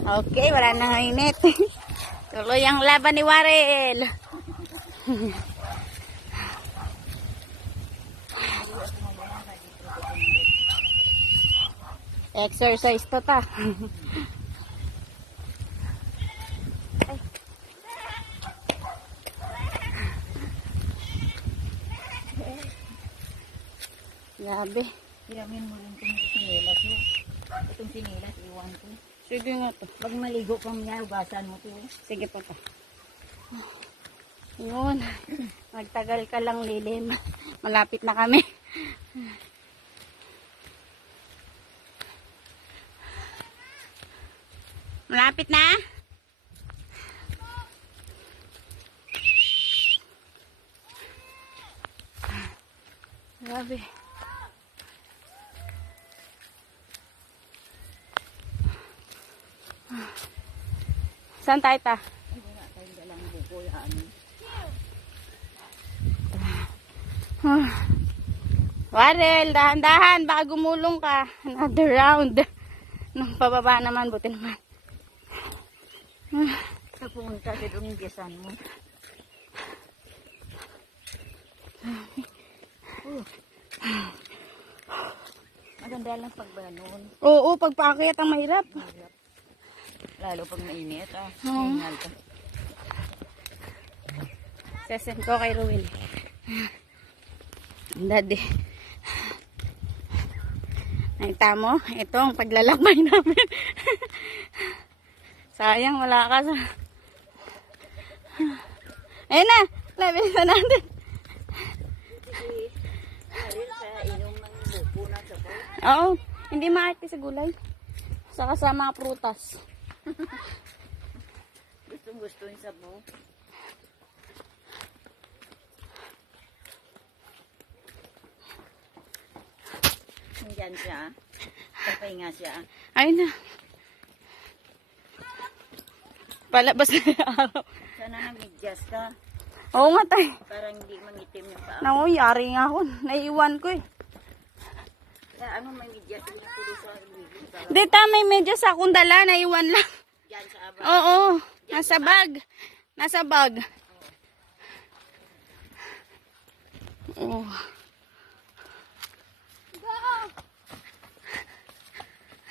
Okay, wala nang init. Tuloy ang laban ni Warel. Exercise to ta. Grabe. Hiramin mo rin itong sinilas mo. Itong sinilas, iwan ko. Sige nga to. Pag maligo pa niya, ugasan mo to. Sige pa pa. Yun. Magtagal ka lang, Lilim. Malapit na kami. Malapit na? Grabe. Saan tayo ta? Yan. Warel, dahan-dahan, baka gumulong ka. Another round. Nung pababa naman, buti naman. Sa pumunta sa itong giyasan mo. Oh. Maganda lang pag. Oo, pagpaakyat ang mahirap. Mahirap. Lalo pag mainit, ah. Oo. Hingal ka. Sesend ko kay Ruel. Daddy. Nakita mo? Ito ang paglalakbay namin. Sayang, wala ka sa... Ayun na! Labi natin. Sa inom ng buko na sa Oo, hindi maarte sa gulay. Sa mga prutas. Gustong gusto yung sabo. Nandyan siya. Pagpahinga siya. Ayun na. Palabas na yung araw. Sana namidyas ka. Oo nga tay. Para hindi mangitim yung paa. Naku, yari nga ako. Naiiwan ko eh. Kaya ano mamidyas niya tuloy sa Dita, may medyas akong dala. Naiwan lang. Dyan sa aba. Oo. Nasa bag. Nasa bag. Oh.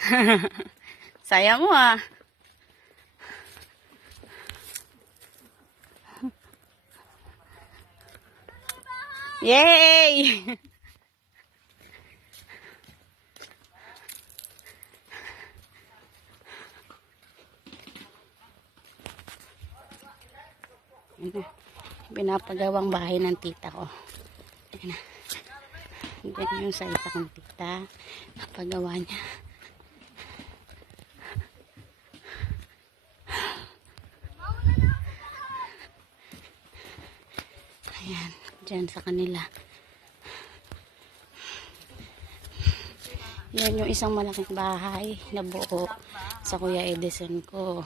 Saya mo ah. Yay! Ayan na. Pinapagawang bahay ng tita ko. Ayan na. Ayan yung salita kong tita. Napagawa niya. Ayan. Diyan sa kanila. Yan yung isang malaking bahay na buo sa Kuya Edison ko.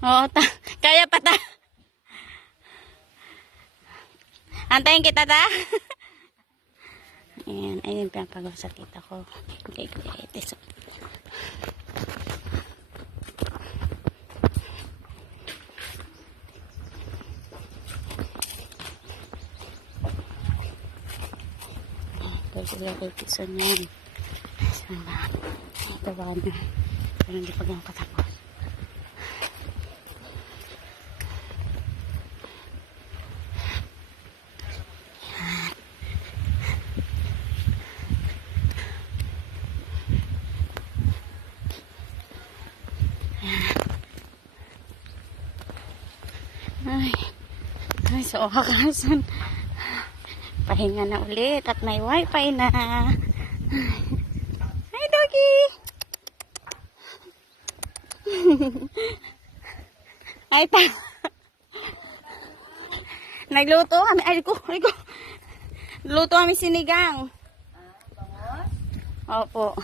Oo, ta. Kaya pa ta. Antayin kita ta. Ayan, ayun yung pinapagawa sa tita ko. Okay, Kuya Edison. Ito sila kay Edison yun. Saan ba? Ito ba? Pero hindi pa ganun katapos. Ay, ay, so kakasan. Pahinga na ulit at may wifi na. Hi, doggy! ay, pa. Nagluto kami. Ay, ko, ay, ko. Luto kami sinigang. Ah, bangos? Opo.